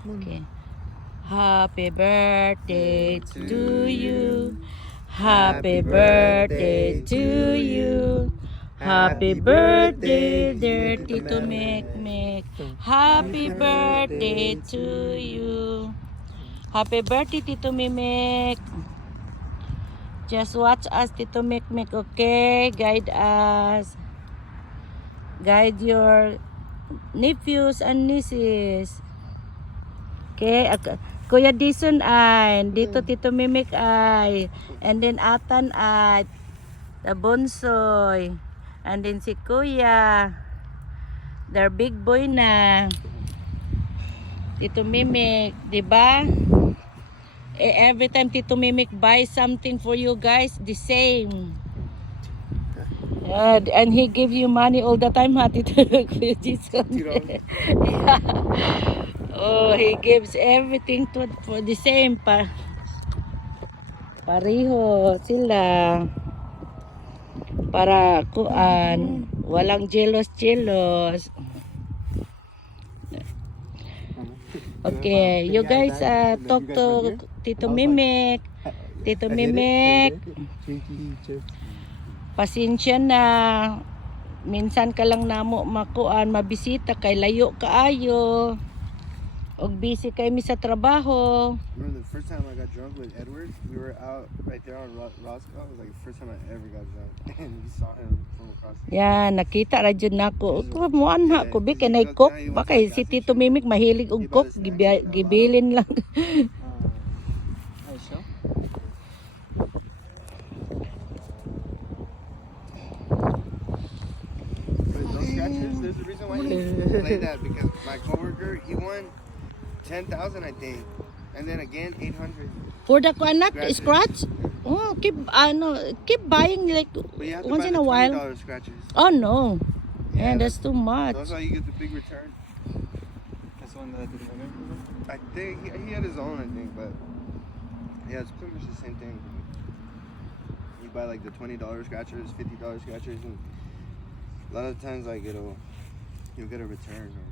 Okay. Happy birthday to you. Happy birthday to you. Happy birthday, dear Tito Mek. Happy birthday to you. Happy birthday, Tito Mek. Just watch us, Tito Mek, okay? Guide us. Guide your nephews and nieces. Okay, Kuya Dison ay, dito Tito Mimik ay, and then Atan ay, the Bonsoy, and then si Kuya, their big boy na, Tito Mimik, di ba? Every time Tito Mimik buys something for you guys, the same. And he give you money all the time, ha, Tito Kuya Dison. Yeah. Oh, he gives everything for the same pareho sila para kuan walang jealous. Okay, you guys talk to Tito Mimik. Tito Mimik, pasensya na. Minsan ka lang namo makuan mabisita kay layo kaayo. Og busy kay mi sa trabaho. Remember the first time I got drunk with Edward? We were out right there on Roscoe. It was like the first time I ever got drunk. And we saw him from across the Yan, nakita ra jud nako. Ko mo anha ko bi kay nay cook. Baka si Tito Mimik mahilig og cook, gibilin lang. Those scratchers, there's a reason why you play that, because my coworker, he won 10,000, I think, and then again 800. For the anak scratch? Oh, keep buying like But you have to once buy in the a while. $20 scratchers. Oh no. Yeah, Yeah, that's too much. That's how you get the big return. That's one that I did remember. I think he had his own, I think, but yeah, it's pretty much the same thing. You buy like the $20 scratchers, $50 scratchers, and a lot of times like you'll get a return. Or